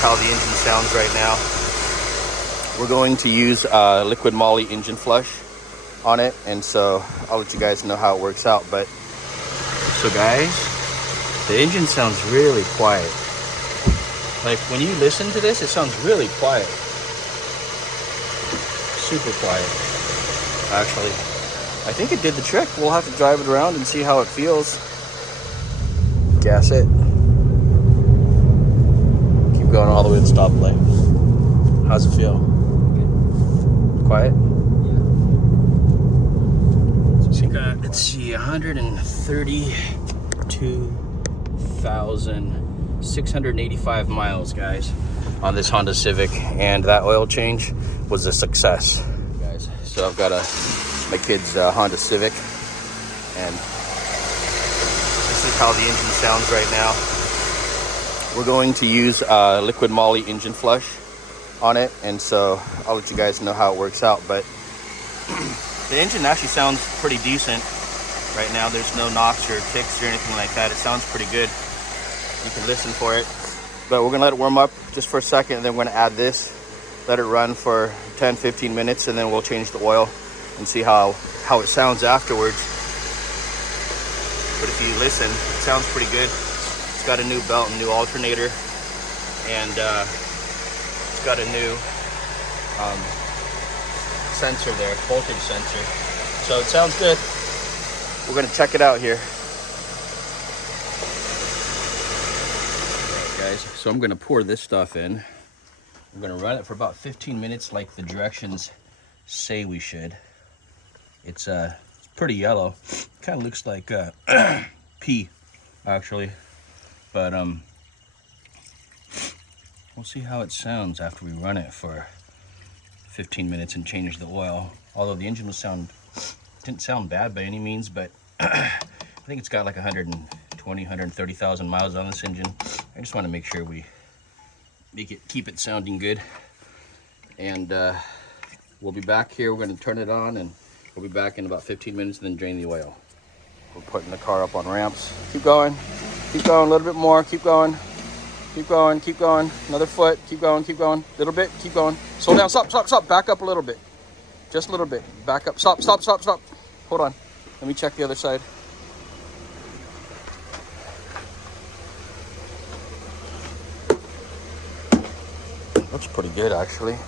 how the engine sounds right now. We're going to use Liquid Moly engine flush on it, and so I'll let you guys know how it works out. But so guys, the engine sounds really quiet. Like when you listen to this, it sounds really quiet. Super quiet. Actually, I think it did the trick. We'll have to drive it around and see how it feels. Gas it. Keep going all the way to the stoplight. How's it feel? Quiet? Yeah. Let's see, 132,685 miles, guys, on this Honda Civic, and that oil change was a success, guys. So I've got my kid's Honda Civic, and this is how the engine sounds right now. We're going to use Liquid Moly engine flush on it, and so I'll let you guys know how it works out. But the engine actually sounds pretty decent right now. There's no knocks or ticks or anything like that. It sounds pretty good. You can listen for it. But we're gonna let it warm up just for a second, and then we're gonna add this, let it run for 10-15 minutes, and then we'll change the oil and see how it sounds afterwards. But if you listen, it sounds pretty good. It's got a new belt and new alternator, and it's got a new sensor there, voltage sensor. So it sounds good. We're gonna check it out here. All right, guys, so I'm gonna pour this stuff in. I'm gonna run it for about 15 minutes like the directions say we should. It's pretty yellow. Kind of looks like pea, actually. But we'll see how it sounds after we run it for 15 minutes and change the oil. Although the engine didn't sound bad by any means, but I think it's got like 130,000 miles on this engine. I just want to make sure we keep it sounding good. And we'll be back here. We're going to turn it on, and we'll be back in about 15 minutes and then drain the oil. We're putting the car up on ramps. Keep going, a little bit more, keep going. Keep going, another foot, keep going, a little bit, keep going. Slow down, stop, back up a little bit. Just a little bit, back up, stop. Hold on, let me check the other side. Looks pretty good, actually.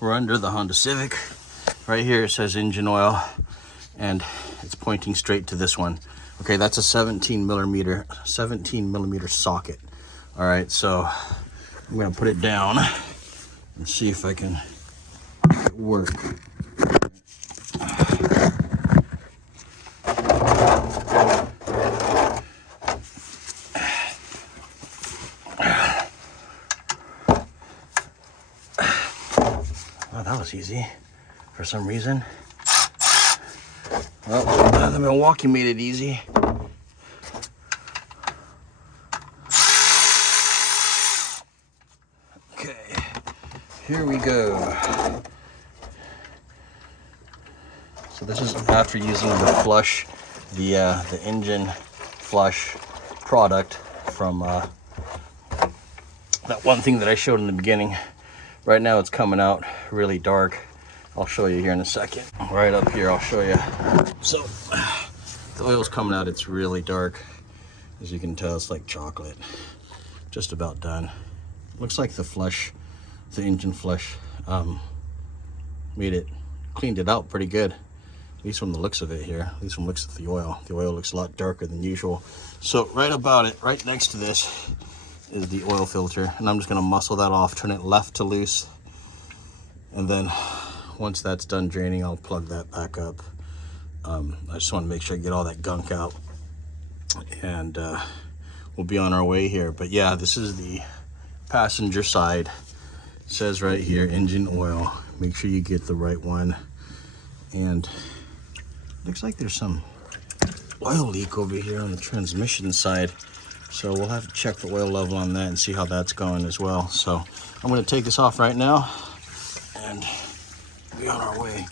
We're under the Honda Civic. Right here it says engine oil, and it's pointing straight to this one. Okay, that's a 17 millimeter socket. All right, so I'm gonna put it down and see if I can make it work. Oh, that was easy for some reason. Well, the Milwaukee made it easy. Here we go. So this is after using the flush, the engine flush product from that one thing that I showed in the beginning. Right now it's coming out really dark. I'll show you here in a second. Right up here, I'll show you. So the oil's coming out, it's really dark. As you can tell, it's like chocolate. Just about done. Looks like the engine flush cleaned it out pretty good, at least from the looks of it here, at least from the looks of the oil. The oil looks a lot darker than usual. So right next to this is the oil filter, and I'm just going to muscle that off, turn it left to loose, and then once that's done draining, I'll plug that back up. I just want to make sure I get all that gunk out, and we'll be on our way here. But yeah, this is the passenger side. It says right here, engine oil. Make sure you get the right one. And looks like there's some oil leak over here on the transmission side. So we'll have to check the oil level on that and see how that's going as well. So I'm going to take this off right now and be on our way.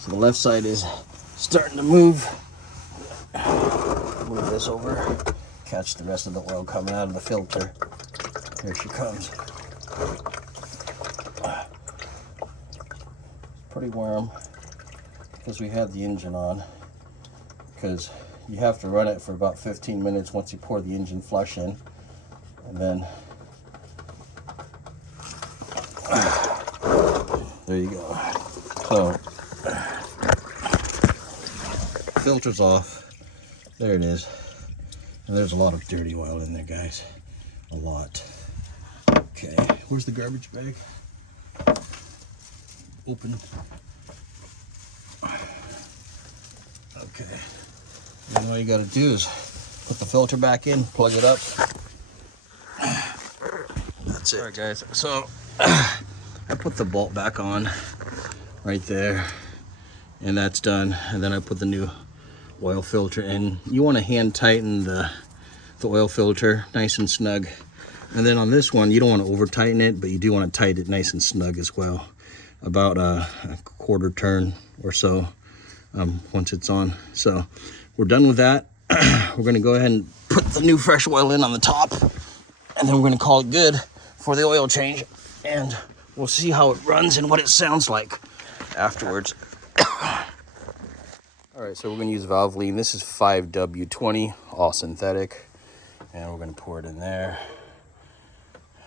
So the left side is starting to move. Move this over, catch the rest of the oil coming out of the filter. Here she comes. Pretty warm because we have the engine on, because you have to run it for about 15 minutes once you pour the engine flush in, and then there you go. So filter's off. There it is. And there's a lot of dirty oil in there, guys. A lot. Okay, where's the garbage bag? Open. Okay. And all you gotta do is put the filter back in, plug it up. That's it. All right, guys. So I put the bolt back on right there, and that's done. And then I put the new oil filter in. You want to hand tighten the oil filter nice and snug. And then on this one, you don't want to over tighten it, but you do want to tighten it nice and snug as well. About a quarter turn or so once it's on. So we're done with that. We're going to go ahead and put the new fresh oil in on the top, and then we're going to call it good for the oil change, and we'll see how it runs and what it sounds like afterwards. All right, so we're going to use Valvoline. This is 5W20, all synthetic, and we're going to pour it in there.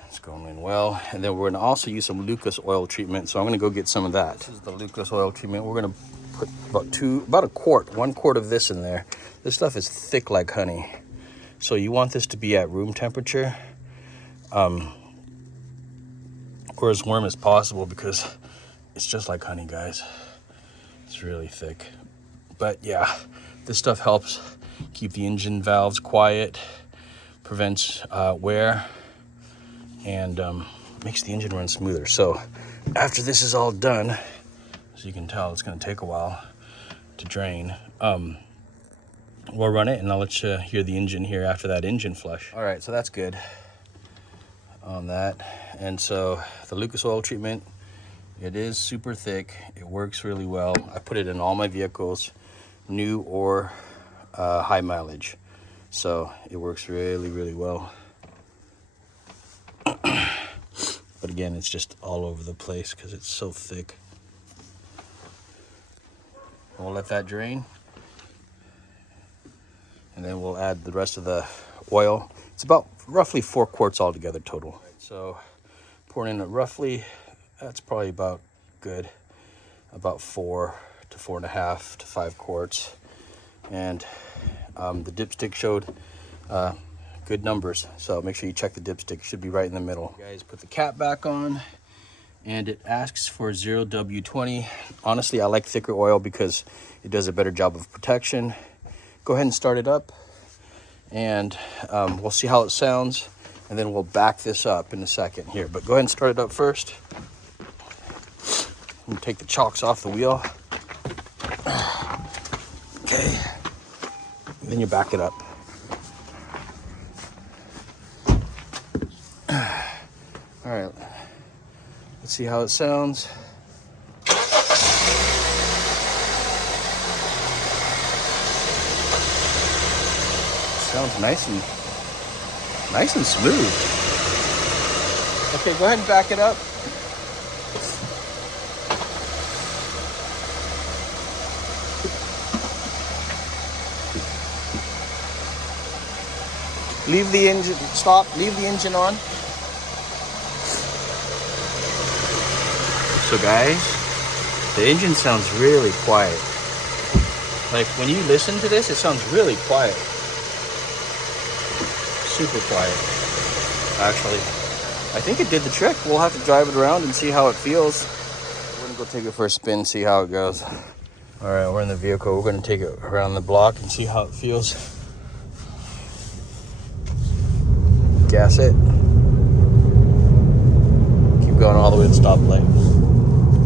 It's going in well. And then we're going to also use some LIQUI oil treatment, so I'm going to go get some of that. This is the LIQUI oil treatment. We're going to put about a quart, 1 quart of this in there. This stuff is thick like honey, so you want this to be at room temperature, or as warm as possible, because it's just like honey, guys. It's really thick. But yeah, this stuff helps keep the engine valves quiet, prevents wear, and makes the engine run smoother. So after this is all done, as you can tell, it's going to take a while to drain. We'll run it, and I'll let you hear the engine here after that engine flush. All right, so that's good on that. And so the LIQUI oil treatment, it is super thick. It works really well. I put it in all my vehicles, new or high mileage. So it works really, really well. But again, it's just all over the place because it's so thick. We'll let that drain, and then we'll add the rest of the oil. It's about roughly 4 quarts altogether total. Right, so pouring in roughly, that's probably about good, about 4 to 4.5 to 5 quarts. And the dipstick showed good numbers, so make sure you check the dipstick. It should be right in the middle. You guys, put the cap back on, and it asks for 0W20. Honestly, I like thicker oil because it does a better job of protection. Go ahead and start it up, and we'll see how it sounds, and then we'll back this up in a second here. But go ahead and start it up first. And take the chocks off the wheel. Okay, and then you back it up. All right, let's see how it sounds. Sounds nice and smooth. Okay, go ahead and back it up. Leave the engine, leave the engine on. So guys, the engine sounds really quiet. Like when you listen to this, it sounds really quiet. Super quiet. Actually, I think it did the trick. We'll have to drive it around and see how it feels. We're gonna go take it for a spin, see how it goes. All right, we're in the vehicle. We're gonna take it around the block and see how it feels. Gas it. Keep going all the way to the stoplight.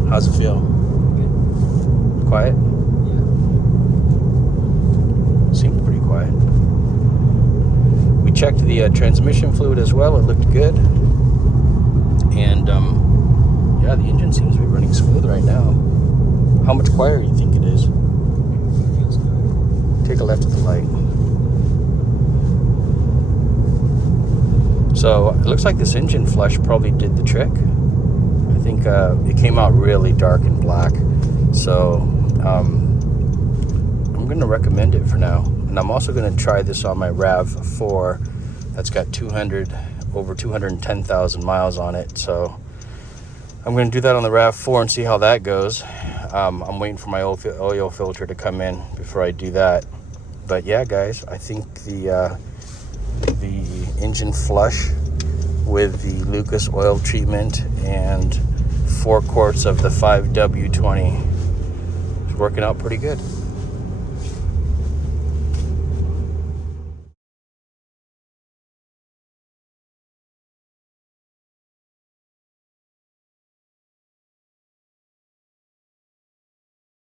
How's it feel? Good. Quiet? Yeah. Seemed pretty quiet. We checked the transmission fluid as well. It looked good. And yeah, the engine seems to be running smooth right now. How much quieter do you think it is? left of the light. So it looks like this engine flush probably did the trick. I think it came out really dark and black. So I'm going to recommend it for now. And I'm also going to try this on my RAV4 that's got over 210,000 miles on it. So I'm going to do that on the RAV4 and see how that goes. I'm waiting for my oil filter to come in before I do that. But yeah, guys, I think the engine flush with the Lucas oil treatment and 4 quarts of the 5W20 is working out pretty good.